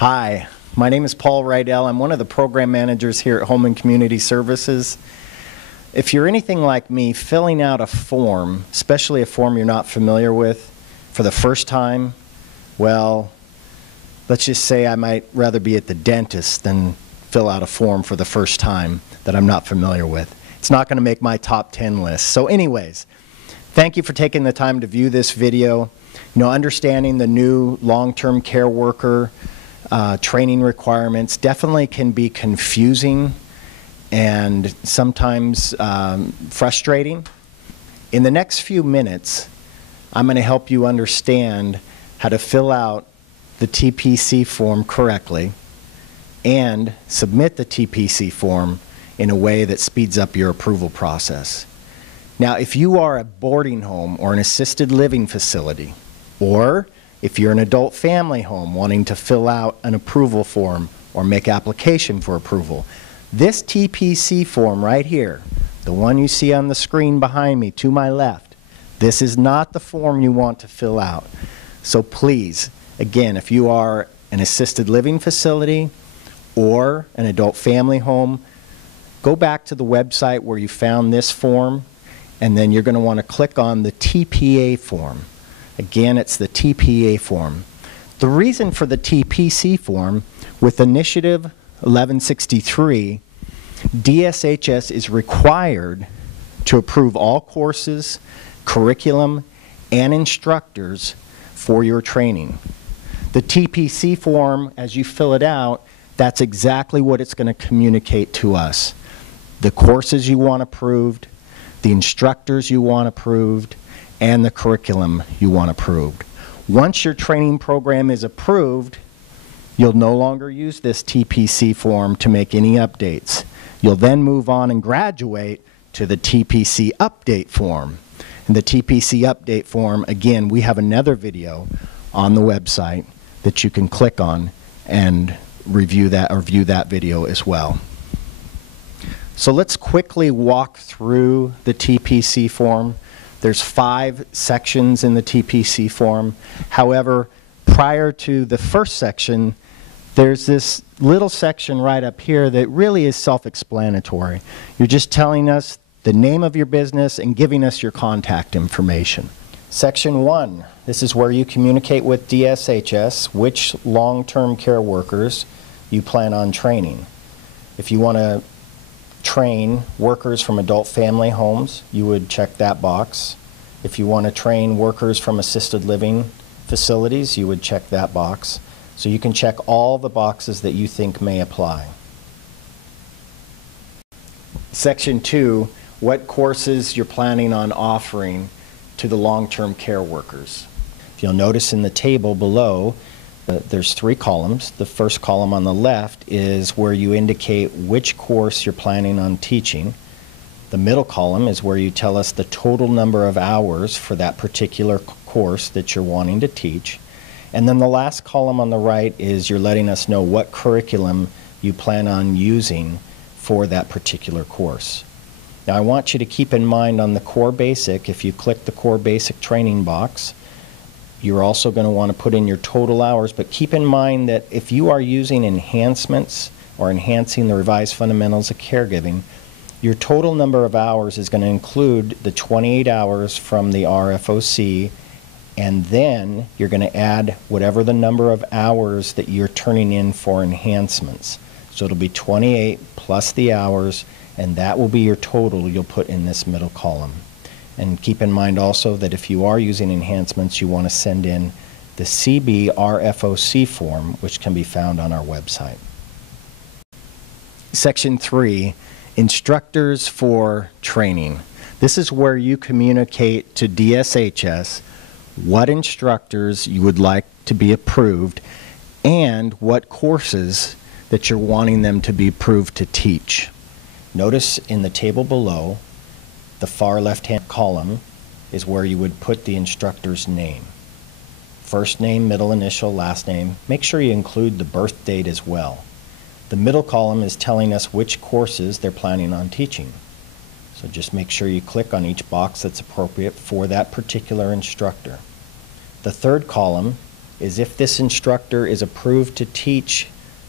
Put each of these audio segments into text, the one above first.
Hi, my name is Paul Rydell. I'm one of the program managers here at Home and Community Services. If you're anything like me, filling out a form, especially a form you're not familiar with, for the first time, well, let's just say I might rather be at the dentist than fill out a form for the first time that I'm not familiar with. It's not going to make my top 10 list. So anyways, thank you for taking the time to view this video. You know, understanding the new long-term care worker training requirements definitely can be confusing and sometimes frustrating. In the next few minutes, I'm going to help you understand how to fill out the TPC form correctly and submit the TPC form in a way that speeds up your approval process. Now, if you are a boarding home or an assisted living facility, or if you're an adult family home wanting to fill out an approval form or make application for approval, this TPC form right here, the one you see on the screen behind me to my left, this is not the form you want to fill out. So please, again, if you are an assisted living facility or an adult family home, go back to the website where you found this form, and then you're going to want to click on the TPA form. Again, it's the TPA form. The reason for the TPC form, with Initiative 1163, DSHS is required to approve all courses, curriculum, and instructors for your training. The TPC form, as you fill it out, that's exactly what it's going to communicate to us. The courses you want approved, the instructors you want approved, and the curriculum you want approved. Once your training program is approved, you'll no longer use this TPC form to make any updates. You'll then move on and graduate to the TPC update form. And the TPC update form, again, we have another video on the website that you can click on and review that or view that video as well. So let's quickly walk through the TPC form. There's 5 sections in the TPC form. However, prior to the first section, there's this little section right up here that really is self-explanatory. You're just telling us the name of your business and giving us your contact information. Section 1, this is where you communicate with DSHS which long-term care workers you plan on training. If you want to train workers from adult family homes, you would check that box. If you want to train workers from assisted living facilities, you would check that box. So you can check all the boxes that you think may apply. Section 2, what courses you're planning on offering to the long-term care workers. If you'll notice in the table below, there's 3 columns. The first column on the left is where you indicate which course you're planning on teaching. The middle column is where you tell us the total number of hours for that particular course that you're wanting to teach. And then the last column on the right is you're letting us know what curriculum you plan on using for that particular course. Now, I want you to keep in mind on the Core Basic, if you click the Core Basic training box, you're also going to want to put in your total hours, but keep in mind that if you are using enhancements or enhancing the revised fundamentals of caregiving, your total number of hours is going to include the 28 hours from the RFOC, and then you're going to add whatever the number of hours that you're turning in for enhancements. So it'll be 28 plus the hours, and that will be your total you'll put in this middle column. And keep in mind also that if you are using enhancements, you want to send in the CB RFOC form, which can be found on our website. Section 3, instructors for training. This is where you communicate to DSHS what instructors you would like to be approved and what courses that you're wanting them to be approved to teach. Notice in the table below, the far left-hand column is where you would put the instructor's name. First name, middle initial, last name. Make sure you include the birth date as well. The middle column is telling us which courses they're planning on teaching. So just make sure you click on each box that's appropriate for that particular instructor. The third column is if this instructor is approved to teach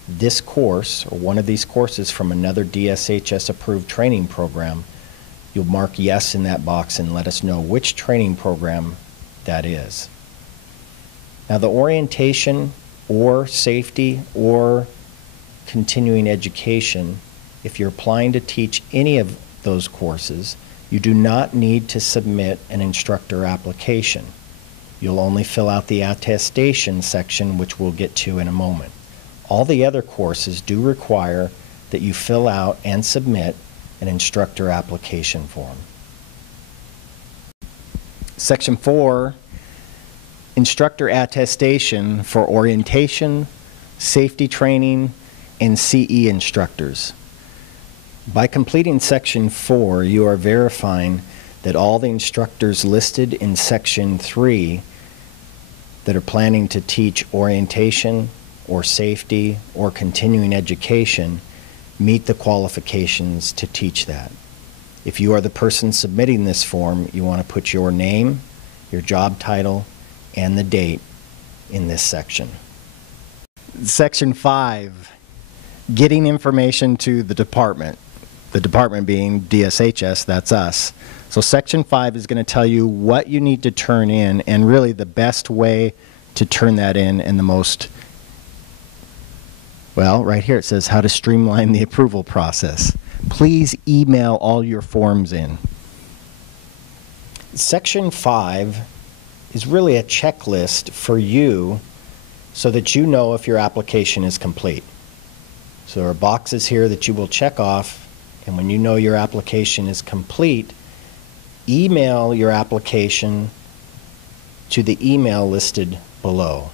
this course or one of these courses from another DSHS approved training program, you'll mark yes in that box and let us know which training program that is. Now the orientation or safety or continuing education, if you're applying to teach any of those courses, you do not need to submit an instructor application. You'll only fill out the attestation section, which we'll get to in a moment. All the other courses do require that you fill out and submit an instructor application form. Section 4, instructor attestation for orientation, safety training, and CE instructors. By completing Section 4, you are verifying that all the instructors listed in Section 3 that are planning to teach orientation or safety or continuing education meet the qualifications to teach that. If you are the person submitting this form, you want to put your name, your job title, and the date in this section. Section 5, getting information to the department. The department being DSHS, that's us. So Section 5 is going to tell you what you need to turn in and really the best way to turn that in and the most, well, right here it says how to streamline the approval process. Please email all your forms in. Section 5 is really a checklist for you so that you know if your application is complete. So there are boxes here that you will check off, and when you know your application is complete, email your application to the email listed below.